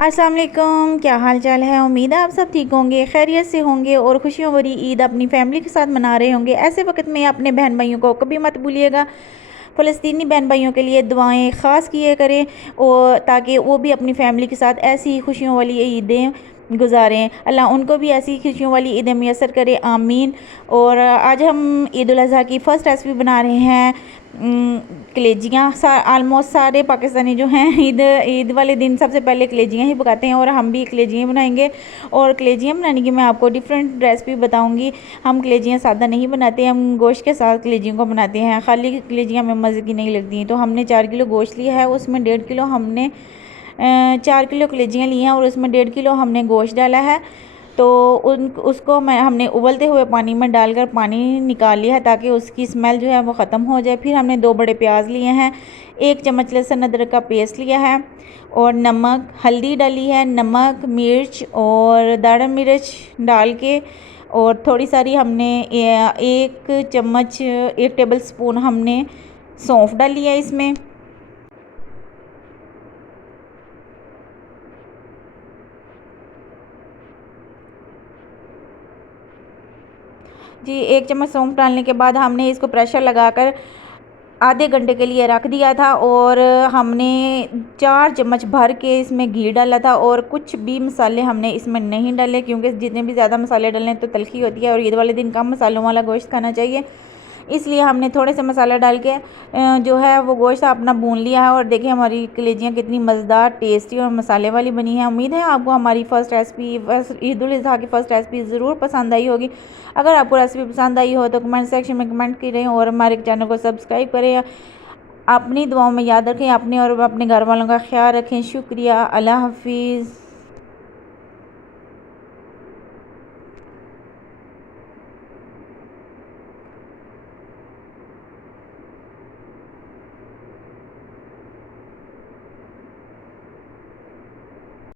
अस्सलाम वालेकुम, क्या हाल चाल है। उम्मीद है आप सब ठीक होंगे, खैरियत से होंगे और खुशियों भरी ईद अपनी फैमिली के साथ मना रहे होंगे। ऐसे वक्त में अपने बहन भाइयों को कभी मत भूलिएगा, फ़लस्तीनी बहन भाइयों के लिए दुआएं ख़ास किए करें और ताकि वो भी अपनी फैमिली के साथ ऐसी ही खुशियों वाली ईदें गुजारें। अल्लाह उनको भी ऐसी खुशियों वाली ईदें मैसर करे, आमीन। और आज हम ईद उल अज़हा की फ़र्स्ट रेसिपी बना रहे हैं कलेजियाँ। आलमोस्ट सारे पाकिस्तानी जो हैं ईद ईद वाले दिन सबसे पहले कलेजियाँ ही पकाते हैं और हम भी कलेजियाँ बनाएंगे। और कलेजियाँ बनाने की मैं आपको डिफरेंट रेसिपी बताऊंगी। हम कलेजियाँ सादा नहीं बनाते, हम गोश्त के साथ कलेजियों को बनाते हैं। खाली कलेजियाँ में मज़े की नहीं लगती। तो हमने 4 किलो गोश्त लिया है, उसमें 1.5 किलो हमने 4 किलो कलेजियाँ ली हैं और उसमें 1.5 किलो हमने गोश्त डाला है। तो उसको हमने उबलते हुए पानी में डालकर पानी निकाल लिया है ताकि उसकी स्मेल जो है वो ख़त्म हो जाए। फिर हमने 2 बड़े प्याज लिए हैं, 1 चम्मच लहसुन अदरक का पेस्ट लिया है और नमक, हल्दी डाली है, नमक, मिर्च और दाढ़ा मिर्च डाल के और थोड़ी सारी हमने 1 चम्मच 1 टेबल स्पून हमने सौंफ डाली है इसमें। जी 1 चम्मच सौंफ डालने के बाद हमने इसको प्रेशर लगाकर आधे घंटे के लिए रख दिया था और हमने 4 चम्मच भर के इसमें घी डाला था और कुछ भी मसाले हमने इसमें नहीं डाले क्योंकि जितने भी ज़्यादा मसाले डालें तो तलखी होती है और ईद वाले दिन कम मसालों वाला गोश्त खाना चाहिए। इसलिए हमने थोड़े से मसाला डाल के जो है वो गोश्त अपना भून लिया है। और देखिए हमारी कलेजियाँ कितनी मज़ेदार, टेस्टी और मसाले वाली बनी है। उम्मीद है आपको हमारी फ़र्स्ट रेसिपी ईद उल अज़हा की फ़र्स्ट रेसिपी ज़रूर पसंद आई होगी। अगर आपको रेसिपी पसंद आई हो तो कमेंट सेक्शन में कमेंट करें और हमारे चैनल को सब्सक्राइब करें। अपनी दुआओं में याद रखें, अपने और अपने घर वालों का ख्याल रखें। शुक्रिया, अल्लाह हाफिज़।